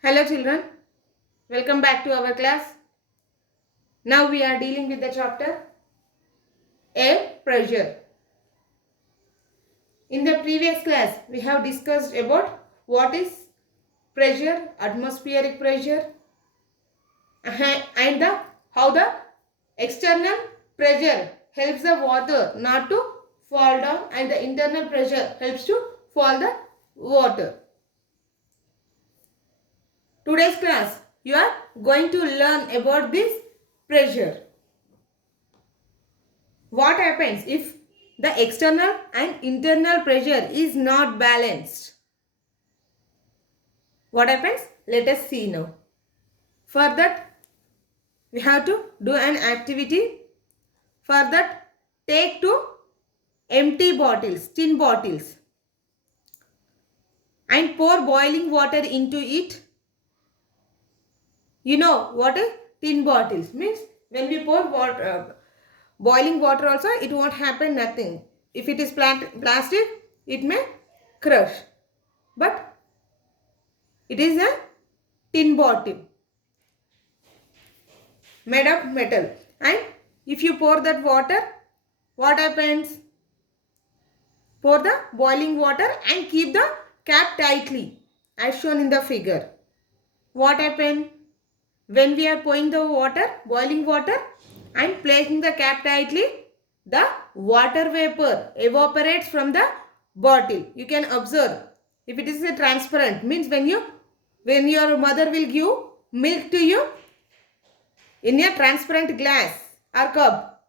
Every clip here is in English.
Hello children, welcome back to our class. Now we are dealing with the chapter Air Pressure. In the previous class we have discussed about what is pressure, atmospheric pressure and how the external pressure helps the water not to fall down and the internal pressure helps to fall the water. Today's class you are going to learn about this pressure. What happens if the external and internal pressure is not balanced? What happens? Let us see now. For that, we have to do an activity. For that, take two empty bottles, tin bottles, and pour boiling water into it. You know what a tin bottles means? When we pour water, boiling water also, it won't happen nothing. If it is plastic, it may crush. But it is a tin bottle made of metal, and if you pour that water, what happens? Pour the boiling water and keep the cap tightly as shown in the figure. What happens? When we are pouring the water, boiling water, and placing the cap tightly, the water vapor evaporates from the bottle. You can observe. If it is a transparent, means when your mother will give milk to you in a transparent glass or cup,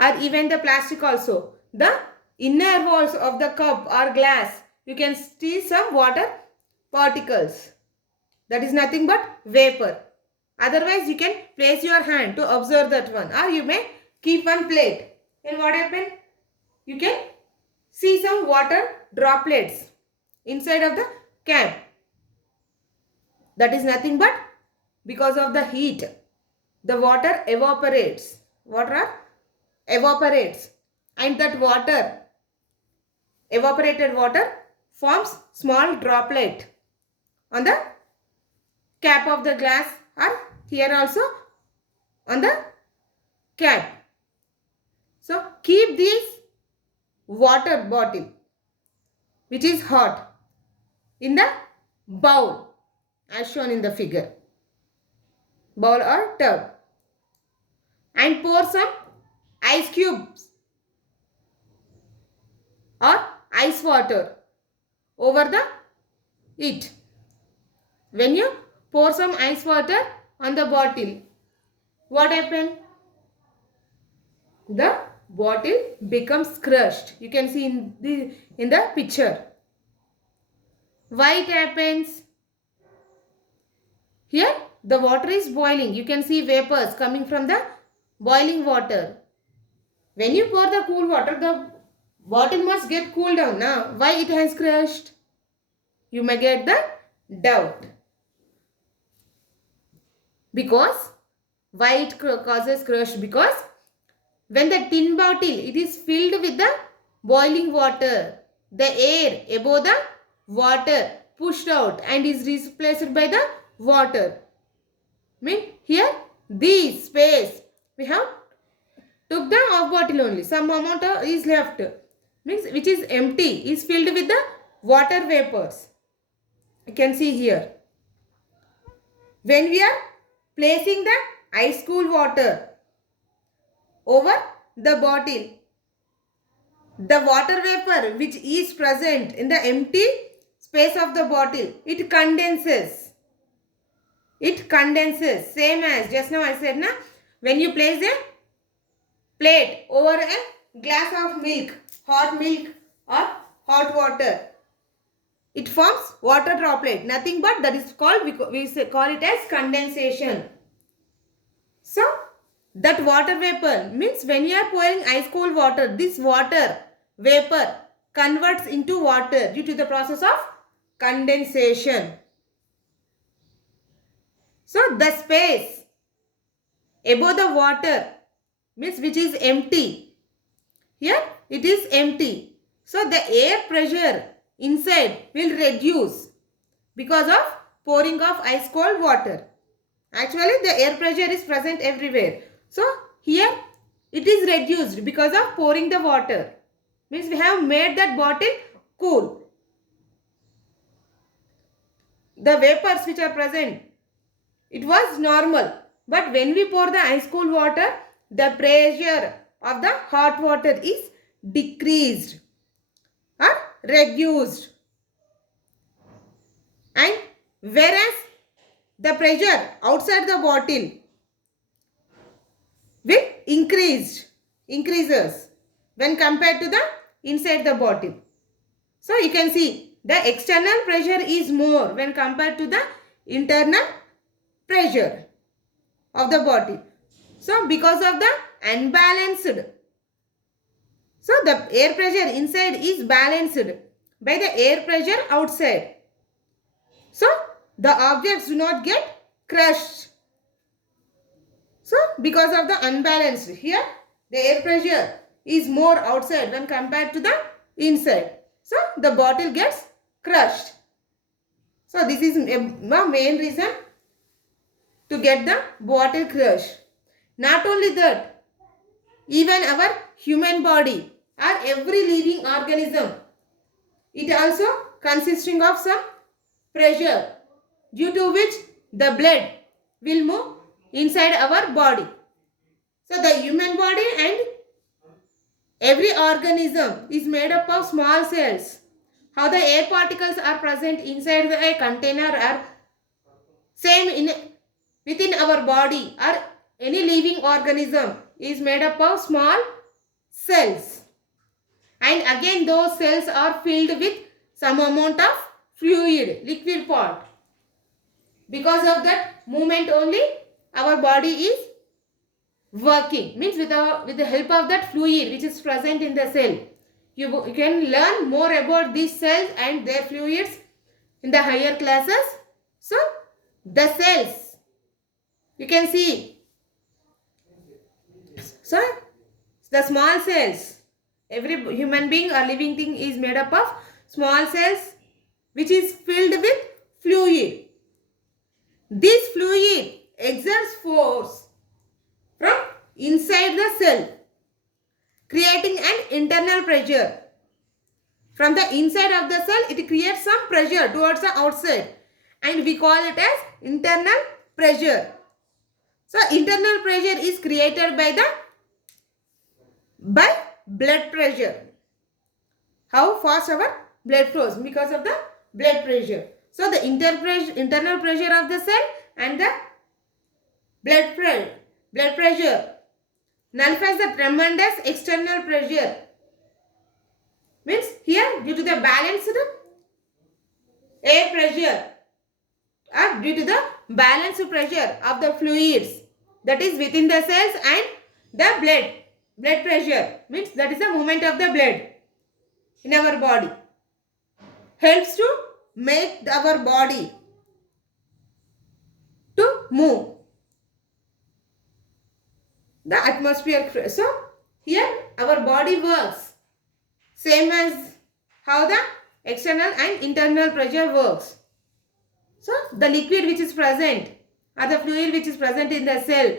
or even the plastic also, the inner walls of the cup or glass, you can see some water particles. That is nothing but vapor. Otherwise, you can place your hand to observe that one, or you may keep one plate. And what happen? You can see some water droplets inside of the cap. That is nothing but because of the heat. The water evaporates. Water evaporates, and that water, evaporated water, forms small droplet on the cap of the glass, or here also on the cap. So keep this water bottle which is hot in the bowl as shown in the figure, bowl or tub, and pour some ice cubes or ice water over it. When you pour some ice water on the bottle, what happens? The bottle becomes crushed. You can see in the picture. Why it happens? Here the water is boiling. You can see vapors coming from the boiling water. When you pour the cool water, the bottle must get cooled down. Now, why it has crushed? You may get the doubt. Because, why it causes crush? Because when the tin bottle, it is filled with the boiling water, the air above the water pushed out and is replaced by the water. Mean here this space we have took the half bottle only. Some amount is left. Means which is empty, is filled with the water vapors. You can see here. When we are placing the ice cool water over the bottle, the water vapor which is present in the empty space of the bottle, it condenses. It condenses. Same as just now I said, na, when you place a plate over a glass of milk, hot milk or hot water, it forms water droplet. Nothing but that is called, we call it as condensation. So, that water vapor means when you are pouring ice cold water, this water vapor converts into water due to the process of condensation. So, the space above the water means which is empty. Here it is empty. So, the air pressure inside will reduce because of pouring of ice cold water. Actually, the air pressure is present everywhere. So, here it is reduced because of pouring the water. Means we have made that bottle cool. The vapors which are present, it was normal. But when we pour the ice cool water, the pressure of the hot water is decreased or reduced. And whereas the pressure outside the bottle will increases when compared to the inside the bottle. So you can see the external pressure is more when compared to the internal pressure of the bottle. So because of the unbalanced, so the air pressure inside is balanced by the air pressure outside. So the objects do not get crushed. So because of the unbalanced, here the air pressure is more outside when compared to the inside. So the bottle gets crushed. So this is the main reason to get the bottle crushed. Not only that, even our human body or every living organism, it also consisting of some pressure due to which the blood will move inside our body. So the human body and every organism is made up of small cells. How the air particles are present inside the container are same within our body, or any living organism is made up of small cells. And again those cells are filled with some amount of fluid, liquid part. Because of that movement only our body is working. Means with the help of that fluid which is present in the cell. You can learn more about these cells and their fluids in the higher classes. So the cells, you can see. So the small cells, every human being or living thing is made up of small cells which is filled with fluid. This fluid exerts force from inside the cell, creating an internal pressure. From the inside of the cell, it creates some pressure towards the outside, and we call it as internal pressure. So internal pressure is created by blood pressure. How fast our blood flows? Because of the blood pressure. So the internal pressure of the cell and the blood pressure nullifies the tremendous external pressure. Means here due to the balanced air pressure or due to the balanced pressure of the fluids that is within the cells and the blood pressure, means that is the movement of the blood in our body, helps to make our body to move the atmosphere. So here our body works same as how the external and internal pressure works. So the liquid which is present or the fluid which is present in the cell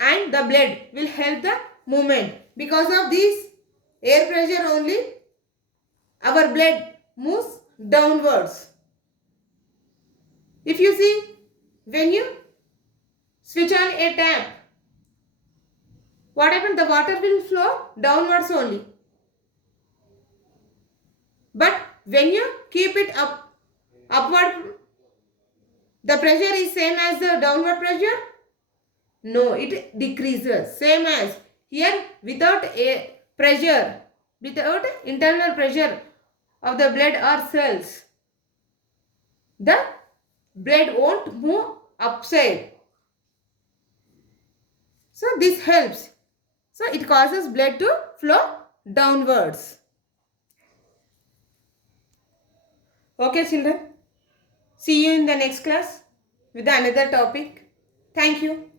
and the blood will help the movement. Because of this air pressure only our blood moves downwards. If you see, when you switch on a tap, what happens? The water will flow downwards only. But when you keep it upward, the pressure is same as the downward pressure? No, it decreases. Same as here, without a pressure, without internal pressure of the blood or cells, the blood won't move upside. So this helps. So it causes blood to flow downwards. Okay children. See you in the next class with another topic. Thank you.